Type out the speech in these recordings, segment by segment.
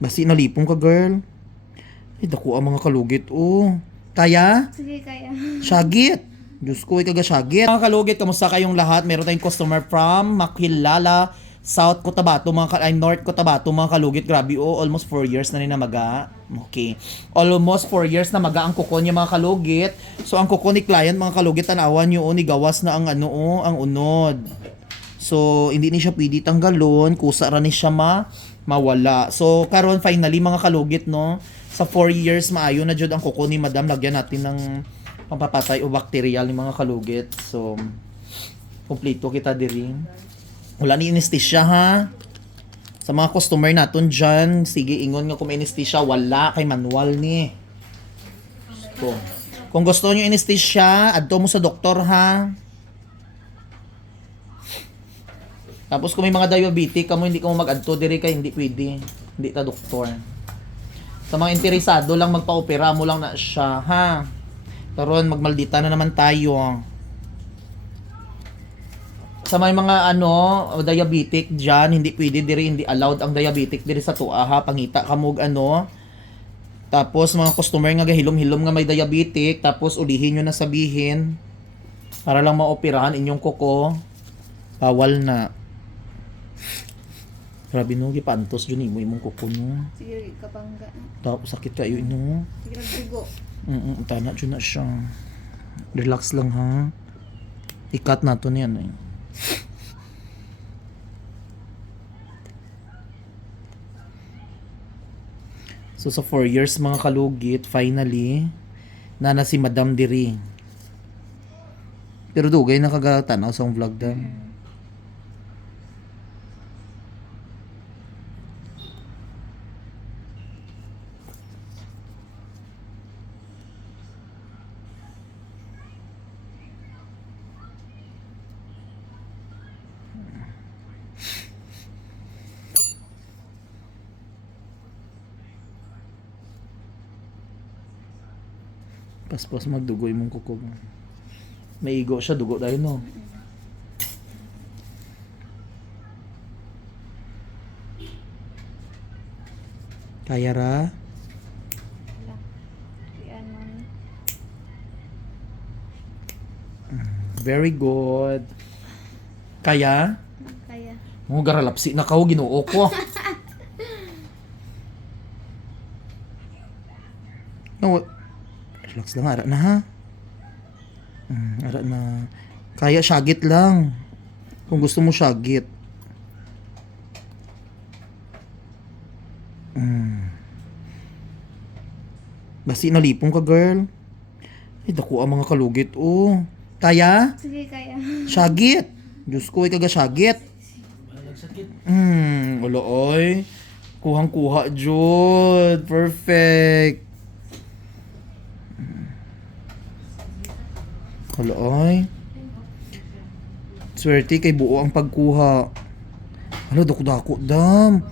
Basi nalipong ka, girl. Ay, dako ang mga kalugit, oh. Kaya? Sige, kaya. Syagit. Diyos ko, ikaga syagit. Mga kalugit, kamusta kayong lahat? Meron tayong customer from Makilala, South Cotabato, North Cotabato, mga kalugit. Grabe, oh, almost 4 years na rin na maga. Okay. Almost 4 years na maga ang kuko niya, mga kalugit. So, ang kuko ni client, mga kalugit, tanawan nyo, oh, ni gawas na ang ano, oh, ang unod. So, hindi ni siya pwede tanggalon, kusa ra ni siya mawala. So, karon finally, mga kalugit, no, sa 4 years, maayo na jud ang kuko ni Madam. Lagyan natin ng pampapatay o bacterial ni mga kalugit. So, kompleto kita diri. Wala ni anesthesia, ha? Sa mga customer naton dyan, sige, ingon nga kung may anesthesia, wala kay manual ni. So, kung gusto nyo anesthesia, adto mo sa doktor, ha? Tapos kung may mga diabetic, kamo hindi ka mo mag-adto diri kay hindi pwede. Hindi ta doktor. Sa mga interesado lang magpa-opera mo lang na siya, ha? Karon magmaldita na naman tayo. Sa may mga diabetic diyan, hindi pwede diri, hindi allowed ang diabetic diri sa tuwa, ha? Pangita ka mo Tapos mga customer nga gahilom-hilom nga may diabetic, tapos ulihin nyo na sabihin para lang maoperahan inyong kuko. Bawal na. Grabe no, gipantos dyan imong kuko no. Sige, kapangga. Tapos sakit kayo no. Sige, nagdugo. Tana dyan na siya. Relax lang ha. I-cut na to niyan eh. So sa 4 years mga kalugit, finally, na si Madam diri. Pero dugay nakagatanaw sa vlog dan. Paspas magdugo imong kuko mo. May igo siya, dugo tayo no. Kaya ra? Wala. Iyan mo. Very good. Kaya? Kaya. Mo garalapsi na kao Ginoo ko. No, relax lang, ara na ha. Ara na. Kaya syagit lang. Kung gusto mo syagit. Basi nalipong ka, girl. Ay, dako ang mga kalugit, oh. Kaya? Sige, kaya. Syagit. Diyos ko, ikaga syagit. Wala oy. Kuhang-kuha, Jud. Perfect. Wala oy. Swerte kay buo ang pagkuha. Ano, dako-dako, dam.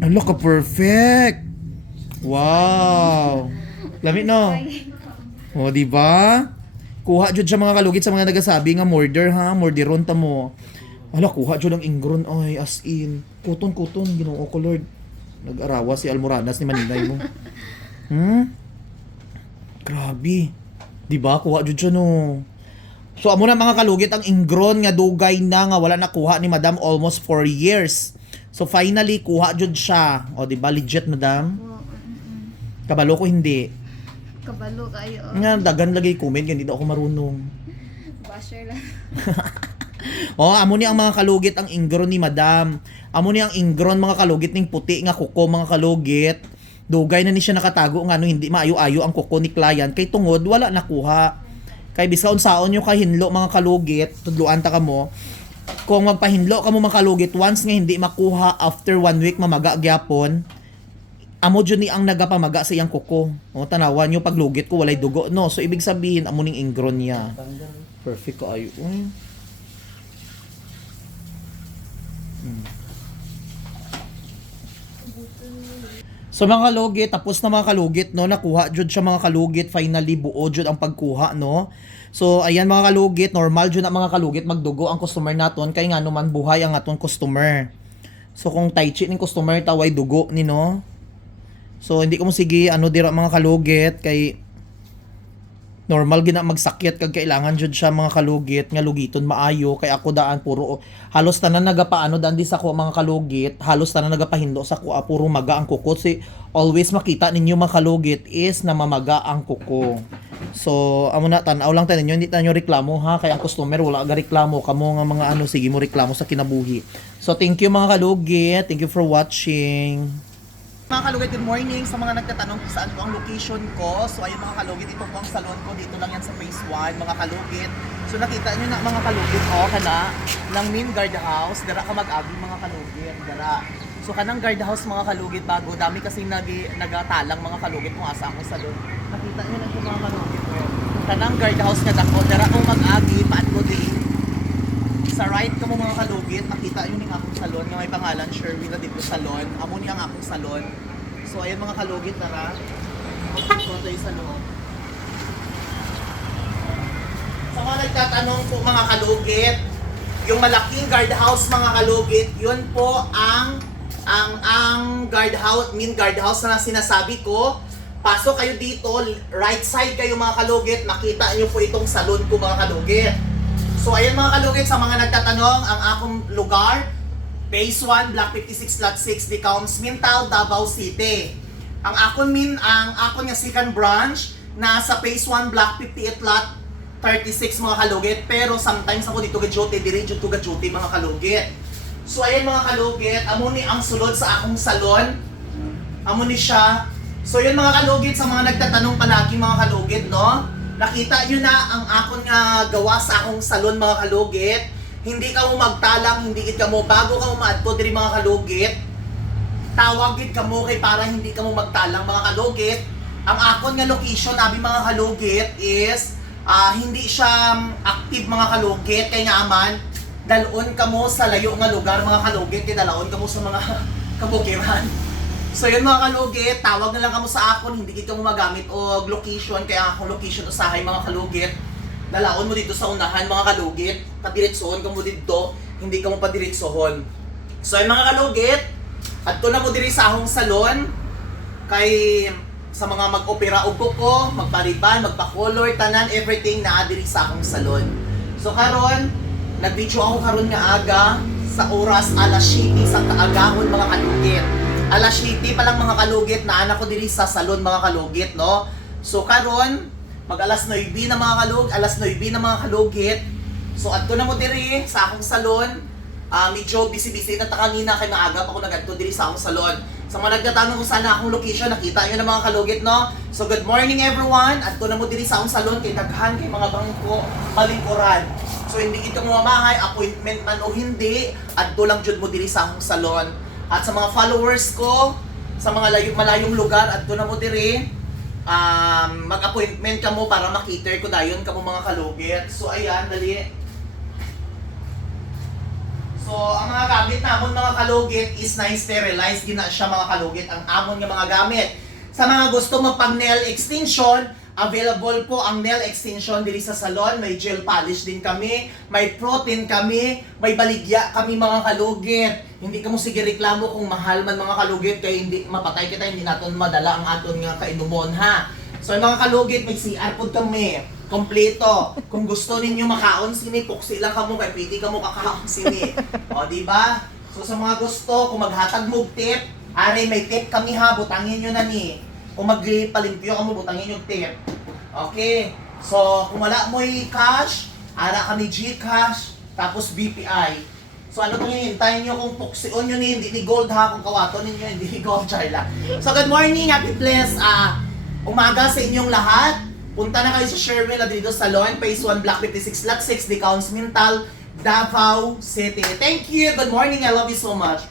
Ano ka, perfect. Wow. Lami no. O, di ba? Kuha jud sa mga kalugit sa mga nagasabi nga murder ha, murderon ta mo. Ala, kuha jud ang ingron ay as in. Kuton Ginoo ko Lord. Nag-arawa si Almoranas ni Maninay mo. Grabe. Di ba? Kuha jud siya no. So amo na mga kalugit ang ingron nga dugay na nga wala nakuha ni Madam almost 4 years. So finally kuha jud siya. O di ba legit Madam? Kabalo ko hindi. Kabalo kayo. Nga dagan lagi comment kaya hindi daw ako marunong. Basher lang. Amo ni ang mga kalugit ang ingron ni Madam. Amo ni ang ingron mga kalugit ning puti nga kuko mga kalugit. Dugay na ni siya nakatago nga hindi maayo-ayo ang kuko ni client kay tungod wala nakuha. Kay bisaon saon nyo kay hinlo mga kalugit, tudluan ta kamo. Kung magpahinlo kamo mga kalugit once nga hindi makuha after 1 week mamaga gyapon. Amo jud ni ang nagapamaga sa iyang kuko. O tanawan nyo paglugit ko walay dugo no. So ibig sabihin amo ning ingron niya. Perfect kaayo. So mga kalugit, tapos na mga kalugit, no, nakuha jud siya mga kalugit, finally buo jud ang pagkuha, no. So ayan mga kalugit, normal jud na mga kalugit magdugo ang customer naton kay nga naman buhay ang aton customer. So kung tai chi ning customer taway dugo ni no. So hindi ko mo sige ano dira mga kalugit kay normal gina magsakit kag kailangan jud siya mga kalugit nga lugiton maayo kay ako daan puro halos tanan nagapaano daan di sa ko mga kalugit halos tanan nagapahindo sa ko puro maga ang kuko si always makita ninyo mga kalugit is na mamaga ang kuko. So amo na tan-aw lang tayo ninyo hindi tanyo reklamo ha kay ang customer wala ga reklamo kamo nga mga ano sige mo reklamo sa kinabuhi. So thank you mga kalugit, thank you for watching. Mga kalugit, good morning sa mga nagtatanong kung saan ko ang location ko. So ayun mga kalugit, ito po ang salon ko. Dito lang yan sa phase 1, mga kalugit. So nakita nyo na mga kalugit, kana ng main guard house. Dara ka mag-abi mga kalugit, dara. So kanang guard house mga kalugit bago. Dami kasing nagatalang mga kalugit kung asa akong salon. Nakita nyo na ito mga kalugit. Kanang guard house nga dako, dara kong mag-abi, paan ko din. Sa right ka mo mga kalugit, makita yun yung akong salon nga may pangalan Sherwin na dito salon. Amo niya ang akong salon. So ayun mga kalugit, tara. Ito yung salon. Sa mga nagtatanong po mga kalugit, yung malaking guardhouse mga kalugit, yun po ang guardhouse, main guardhouse na sinasabi ko. Pasok kayo dito, right side kayo mga kalugit, makita niyo po itong salon ko mga kalugit. So ayan mga kalugit, sa mga nagtatanong, ang akong lugar, Phase 1, Block 56, Lot 6, Decaums, Mintal, Davao City. Ang akon nga second branch, nasa Phase 1, Block 58, Lot 36 mga kalugit. Pero sometimes ako dito ga-duty, dito ga-duty mga kalugit. So ayan mga kalugit, amo ni ang sulod sa akong salon. Amo ni siya. So yun mga kalugit, sa mga nagtatanong palagi mga kalugit, no? Nakita nyo na ang akon nga gawa sa akong salon mga kalugit. Hindi ka mo magtalang, hindi gid ka mo bago ka mo maadto diri mga kalugit. Tawag gid ka mo kay para hindi ka mo magtalang mga kalugit. Ang akon nga location nabi mga kalugit is hindi siya active mga kalugit kay nga aman dalon ka mo sa layo nga lugar mga kalugit kay dalaon ka mo sa mga kabukiran. So yun mga kalugit, tawag na lang kamo sa akon, hindi gid ka mo magamit og location, kaya akong location usahay mga kalugit. Dalaon mo dito sa unahan mga kalugit, padiretsohon ka mo dito, hindi ka mo padiretsohon. So yun mga kalugit, adto na mo diri sa akong salon, kay sa mga mag-opera og kuko, magpariban, magpa-color, tanan, everything na diri sa akong salon. So karon, nag-video ako karon nga aga, sa oras alas 7 sa kaagahon mga kalugit. Alas 7 pa lang mga kalugit na anak ko diri sa salon mga kalugit, no? So karon mag alas 9 na mga kalugit, alas 9 na mga kalugit. So adto na mo diri sa akong salon. Medyo busy-busy na ta kanina kay maaga pa ako nagadto diri sa akong salon. Sa mga nagtatanong kung saan akong location, nakita niyo na mga kalugit, no? So good morning everyone. Adto na mo diri sa akong salon kay daghan kay mga bangko balingkuran. So hindi ito mo mamahay, appointment man o hindi, adto lang jud mo diri sa akong salon. At sa mga followers ko, sa mga malayong lugar, at doon na mo diri, mag-appointment ka mo para makiter ko dayon ka mo mga kalugit. So ayan, dali. So ang mga gamit namon mga kalugit is na-sterilize din na siya mga kalugit. Ang amon nga mga gamit. Sa mga gusto magpag-nail extension, available po ang nail extension diri sa salon. May gel polish din kami, may protein kami, may baligya kami mga kalugit. Hindi ka mo sige reklamo kung mahal man mga kalugit kay hindi mapatay kita, hindi naton madala ang aton nga kainumon ha. So mga kalugit, may CR pod kami, kompleto. Kung gusto ninyo makaon sini, puksi lang kamo kay pwede ka mo kakaon sini. O di ba? So sa mga gusto, kung maghatag mo tip, are may tip kami ha, butangin nyo na ni. Kung magpalimpyo ka mo, butangin yung tip. Okay. So kung wala mo cash, ara kami GCash, tapos BPI. So ano kung hihintayin nyo kung puksion nyo ni, hindi ni gold ha, kung kawato ninyo, hindi ni gold, charla. So good morning, happy bless, umaga sa inyong lahat. Punta na kayo sa Sherwin na dito Salon, Phase 1, Block 56, Lot 6, Decaums, Mintal, Davao City. Thank you, good morning, I love you so much.